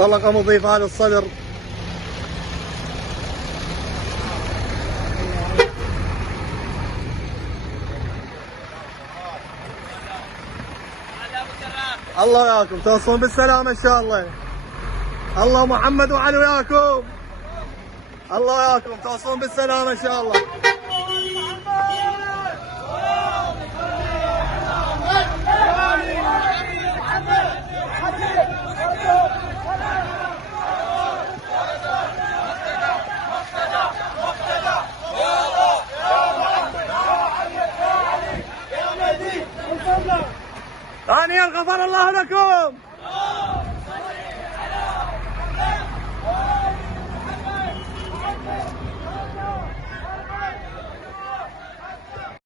طلقة مضيفة على الصدر. الله وياكم، توصلون بالسلامة إن شاء الله. الله محمد وعلي وياكم. الله وياكم، توصلون بالسلامة إن شاء الله. ثانيا غفر الله لكم.